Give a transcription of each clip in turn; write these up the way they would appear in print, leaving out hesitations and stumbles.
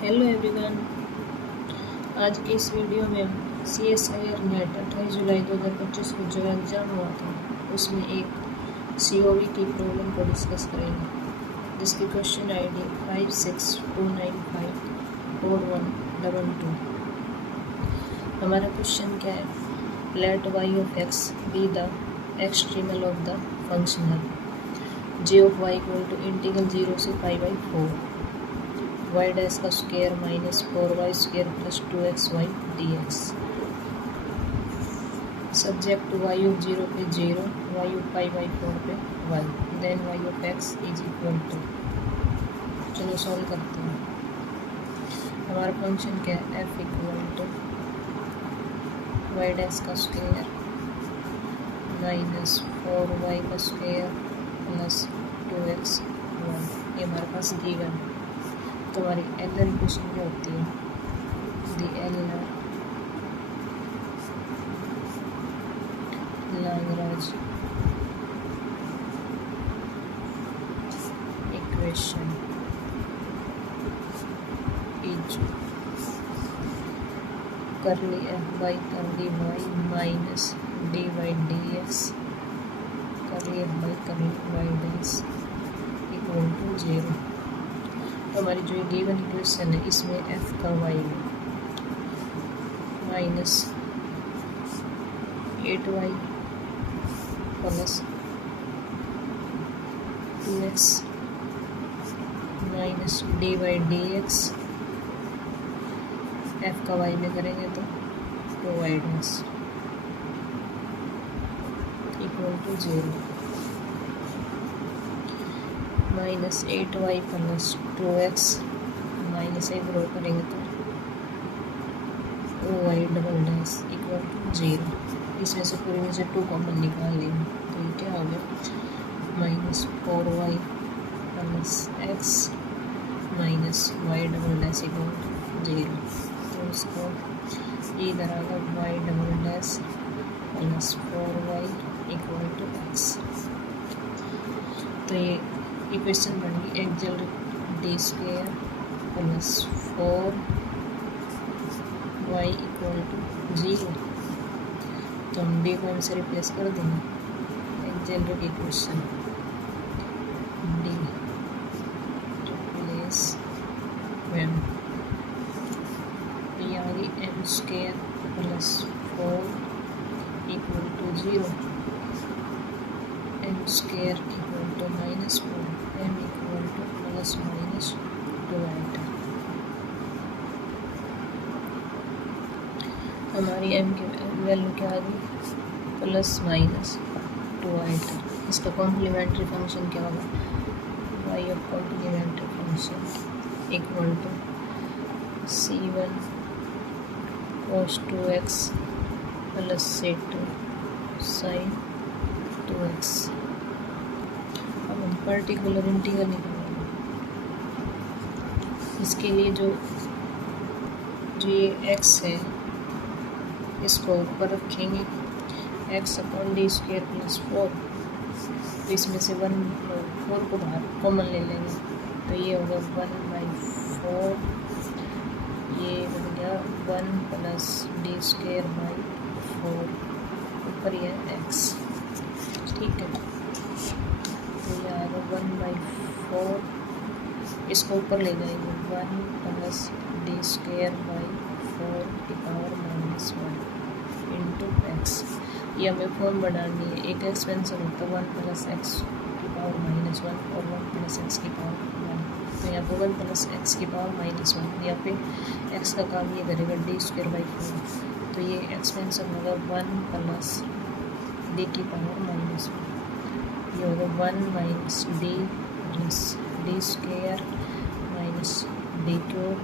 Hello everyone. आज की इस वीडियो में हम CSIR नेट 28 जुलाई 2025 को जो एग्ज़ाम हुआ था उसमें एक COVT प्रॉब्लम को डिस्कस करेंगे, जिसकी क्वेश्चन ID 562954122। हमारा क्वेश्चन क्या है? Let y of x be the extremal of the functional g of y equal to integral 0 से π/4 y डैश का square minus 4y square plus 2xy dx। Subject y of 0 पे 0, y of π/4 पे 1, then y ऑफ x is equal to. चलो solve करते हैं। हमारा function क्या है? f equal to y dash का स्क्वायर माइनस 4y का स्क्वायर प्लस 2x1। ये हमारे पास गिवन। तो हमारी एलर इक्वेशन क्या होती है? The Euler Lagrange equation is curly F by curly Y minus D by D X curly F by curly Y dash equal to 0। तो हमारी जो गिवन इक्वेशन है इसमें f का value minus 8y plus 2x minus D by D X, F का y में करेंगे तो 2y dash equal to 0 minus 8y plus 2x minus 1 रो करेंगे तो y double dash equal to 0। इसमें से पूरे में से 2 कॉमन निकाल लेंगे तो ये क्या हो गया? Minus 4y plus x minus y double dash equal to 0। तो उसको इधर आ गया y double dash plus 4y equal to x। तो ये इक्वेशन बन गई एक्जल D square plus 4y equal to 0। तो हम डी को इनसे रिप्लेस कर देंगे। एक्जल इक्वेशन डी रिप्लेस एम, ये आ गई M square plus 4 equal to 0, M square equal to minus 4, M equal to plus minus divider. हमारी एम की वैल्यू क्या आ गई? Plus minus divider. इसका कॉम्प्लीमेंट्री फंक्शन क्या होगा? Y of complementary function equal to c1 cos 2x plus c2 sin 2x। अब हम पर्टिकुलर इंटीग्रल निकालेंगे। इसके लिए जो ये x है इसको ऊपर रखेंगे, x upon D square plus 4। तो इसमें से 4 को बाहर कॉमन ले लेंगे तो ये होगा 1/4, ये बन गया 1 प्लस डी स्क्वायर बाई 4, ऊपर ये x। ठीक है, तो ये आएगा 1/4, इसको ऊपर ले जाएंगे 1 प्लस डी स्क्वायर बाई 4 की पावर -1 इंटू एक्स। ये हमें फॉर्म बनानी है। एक एक्सपेंशन होता है 1 प्लस एक्स की पावर -1 और 1 प्लस एक्स की पावर 1। तो यहाँ पे 1 प्लस एक्स की पावर -1, यहाँ पे एक्स का काम ये करेगा डी स्क्वायर बाई 4। तो ये एक्सपेंशन होगा 1 प्लस डी की पावर -1, ये होगा 1 minus D plus D square minus D cube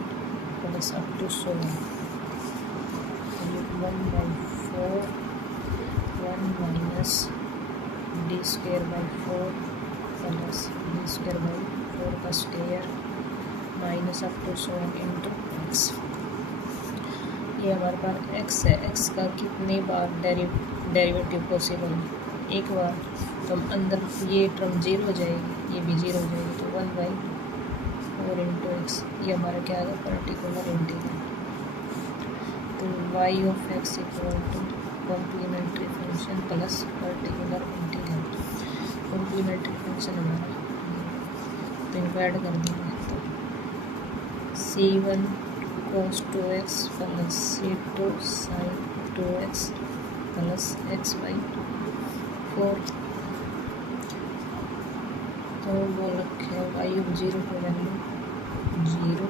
plus up to 7। 1/4 1 minus D square by 4 plus D square by 4 का square minus up to 7 into X. ये हमारे पास x है। एक्स का कितने बार डेरिवेटिव पॉसिबल है? एक बार। तो हम अंदर ये टर्म 0 हो जाएगी, ये भी 0 हो जाएगी, तो 1/4 4 इंटू एक्स, ये हमारा क्या आएगा पर्टिकुलर इंटीग्रल। तो Y of X equal to complementary function plus particular integral. Complementary function हमारा, तो इनको ऐड कर देंगे। तो C1 cos 2x plus C2 sin 2x plus x/4। तो वो रखे वाई ऑफ 0 की वैल्यू 0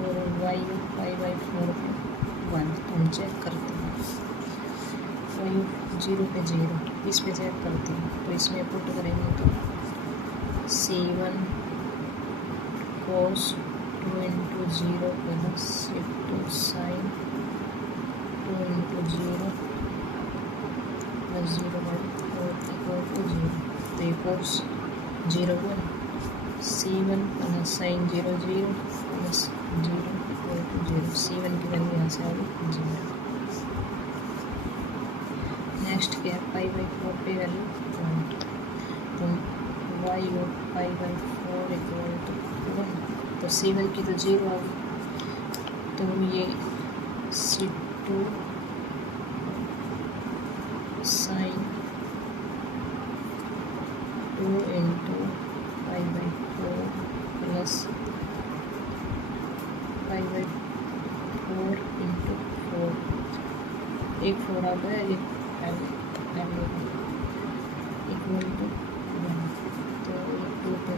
और वाई ऑफ 5/4 पे 1। तो हम चेक करते हैं, वाई ऑफ 0 पे 0, इस पे चेक करते हैं। तो इसमें पुट करेंगे तो C1 cos 2 into 0 plus C2 sin 2 into 0 plus 0/4 equal to 0। तो ये cos 0 1, C1 plus sine 0 0 plus 0 equal to 0। C1 की वैल्यू यहाँ से आ गई 0। नेक्स्ट क्या है, 5/4 पे वैल्यू 1। तो वाई ऑफ 5/4 इक्वल टू 1। तो C1 की तो 0 आ गई। तो ये C2 sign 2 into 5/4 plus 5/4 into 4, एक 4 आ गया, एक इक्वल टू 1। तो एक 2 पे,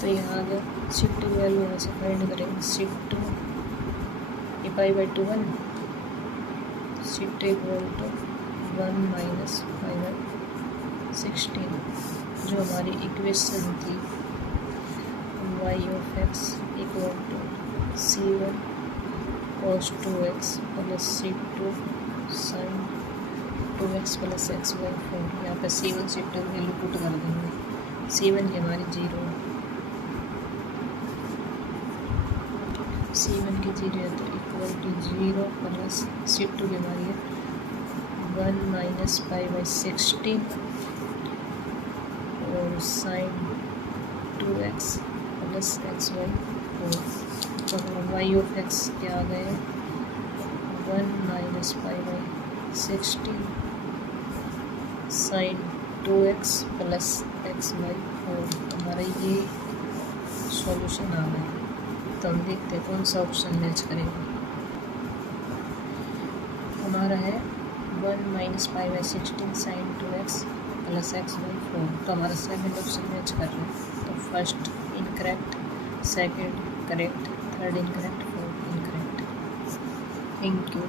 तो यहाँ अगर शिफ्ट की वैल्यू यहाँ से फाइंड करेंगे, शिफ्ट ये 5/2 1, शिफ्ट इक्वल टू 1 माइनस 5/16, जो हमारी इक्वेशन थी Y of X equal to C1 cos 2x plus C2 sin 2x plus x/4। यहाँ पर C1 शिफ्ट की वैल्यू पुट कर देंगे। C1 की हमारी 0, C1 की 0 है तो इक्वल टू 0 प्लस C2 की हमारी है 1 माइनस 5/16 और साइन 2x प्लस x/4। तो वाई ऑफ एक्स क्या आ गए, 1 minus 5/16 sign 2x plus x/4। हमारा ये सॉल्यूशन आ गया। तो हम देखते हैं कौन सा ऑप्शन मैच करेगा। हमारा है 1 minus 5/16 sign 2x plus x/4। तो हमारा सेकंड ऑप्शन मैच कर रहा है। तो first incorrect, second correct, third incorrect, fourth incorrect. Thank you.